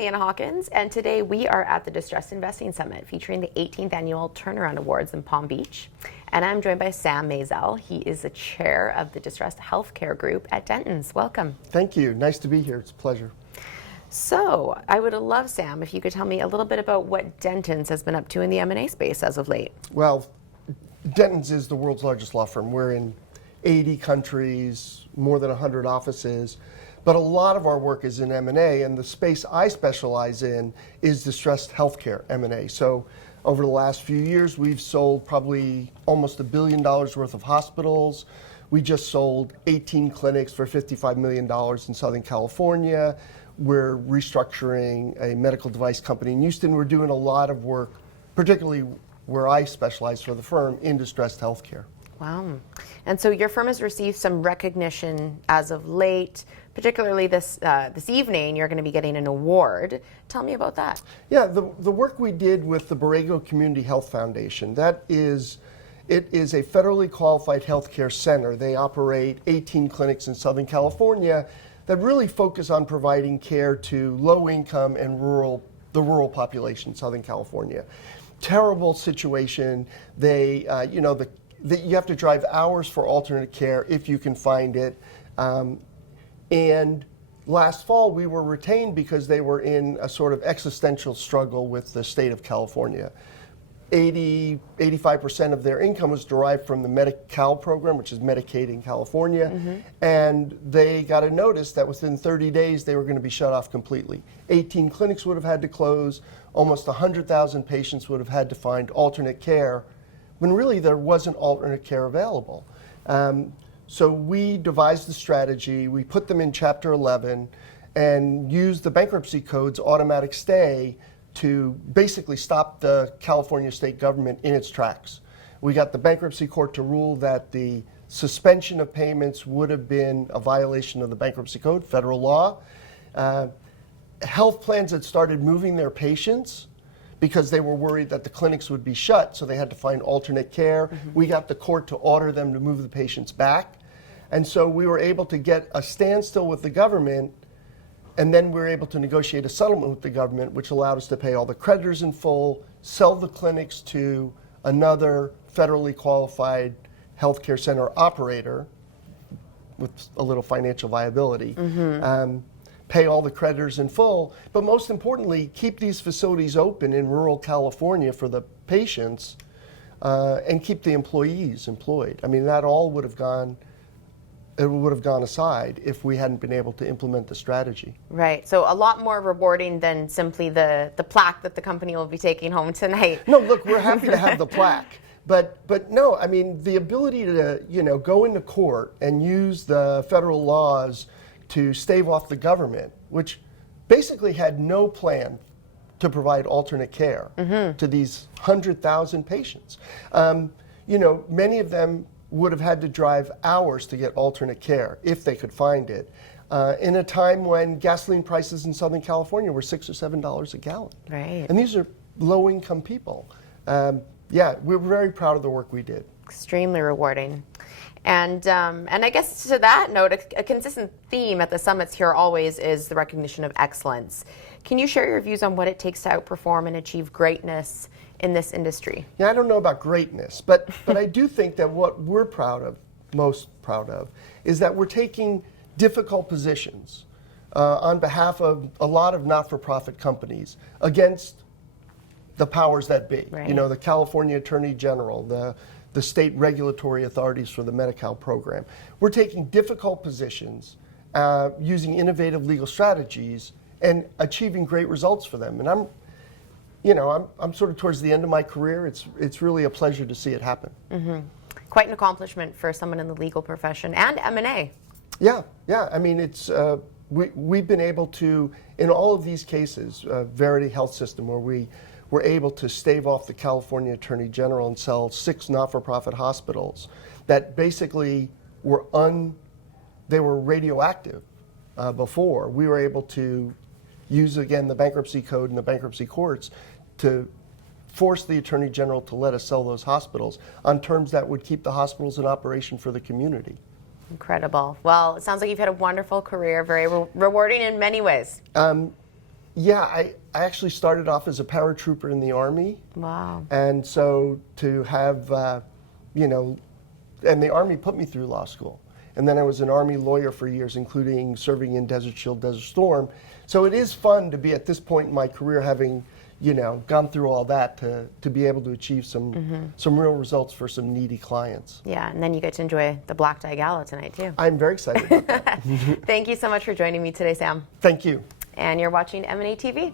Leanna Hawkins, and today we are at the Distressed Investing Summit featuring the 18th Annual Turnaround Awards in Palm Beach. And I'm joined by Sam Maizel. He is the chair of the Distressed Healthcare Group at Dentons. Welcome. Thank you. Nice to be here. It's a pleasure. So I would love, Sam, if you could tell me a little bit about what Dentons has been up to in the M&A space as of late. Well, Dentons is the world's largest law firm. We're in 80 countries, more than 100 offices. But a lot of our work is in M&A, and the space I specialize in is distressed healthcare M&A. So over the last few years, we've sold probably almost $1 billion worth of hospitals. We just sold 18 clinics for $55 million in Southern California. We're restructuring a medical device company in Houston. We're doing a lot of work, particularly where I specialize for the firm, in distressed healthcare. Wow. And so your firm has received some recognition as of late, particularly this evening. You're going to be getting an award. Tell me about that. Yeah, the work we did with the Borrego Community Health Foundation, it is a federally qualified healthcare center. They operate 18 clinics in Southern California that really focus on providing care to low-income and the rural population in Southern California. Terrible situation. You have to drive hours for alternate care if you can find it. And last fall, we were retained because they were in a sort of existential struggle with the state of California. 85% of their income was derived from the Medi-Cal program, which is Medicaid in California. Mm-hmm. And they got a notice that within 30 days, they were going to be shut off completely. 18 clinics would have had to close. Almost 100,000 patients would have had to find alternate care, when really there wasn't alternate care available. So we devised the strategy, we put them in Chapter 11, and used the bankruptcy code's automatic stay to basically stop the California state government in its tracks. We got the bankruptcy court to rule that the suspension of payments would have been a violation of the bankruptcy code, federal law. Health plans had started moving their patients because they were worried that the clinics would be shut, so they had to find alternate care. Mm-hmm. We got the court to order them to move the patients back. And so we were able to get a standstill with the government, and then we were able to negotiate a settlement with the government, which allowed us to pay all the creditors in full, sell the clinics to another federally qualified healthcare center operator with a little financial viability. Mm-hmm. Pay all the creditors in full, but most importantly, keep these facilities open in rural California for the patients and keep the employees employed. I mean, that all would have gone aside if we hadn't been able to implement the strategy. Right, so a lot more rewarding than simply the plaque that the company will be taking home tonight. No, look, we're happy to have the plaque. But no, I mean, the ability to go into court and use the federal laws to stave off the government, which basically had no plan to provide alternate care mm-hmm. to these 100,000 patients. Many of them would have had to drive hours to get alternate care if they could find it, in a time when gasoline prices in Southern California were $6 or $7 a gallon. Right. And these are low-income people. We're very proud of the work we did. Extremely rewarding. And I guess to that note, a consistent theme at the summits here always is the recognition of excellence. Can you share your views on what it takes to outperform and achieve greatness in this industry? Yeah, I don't know about greatness, but I do think that what we're most proud of, is that we're taking difficult positions on behalf of a lot of not-for-profit companies against the powers that be. Right. The California Attorney General, the state regulatory authorities for the Medi-Cal program. We're taking difficult positions, using innovative legal strategies, and achieving great results for them. And I'm sort of towards the end of my career. It's really a pleasure to see it happen. Mm-hmm. Quite an accomplishment for someone in the legal profession and M&A. Yeah. I mean, we've been able to, in all of these cases, Verity Health System, where we were able to stave off the California Attorney General and sell 6 not-for-profit hospitals that basically were radioactive before. We were able to use, again, the bankruptcy code and the bankruptcy courts to force the Attorney General to let us sell those hospitals on terms that would keep the hospitals in operation for the community. Incredible. Well, it sounds like you've had a wonderful career, very rewarding in many ways. Yeah, I actually started off as a paratrooper in the Army. Wow. And so to have, you know, and the Army put me through law school. And then I was an Army lawyer for years, including serving in Desert Shield, Desert Storm. So it is fun to be at this point in my career having, you know, gone through all that to be able to achieve some real results for some needy clients. Yeah, and then you get to enjoy the Black Tie Gala tonight, too. I'm very excited about that. Thank you so much for joining me today, Sam. Thank you. And you're watching M&A TV.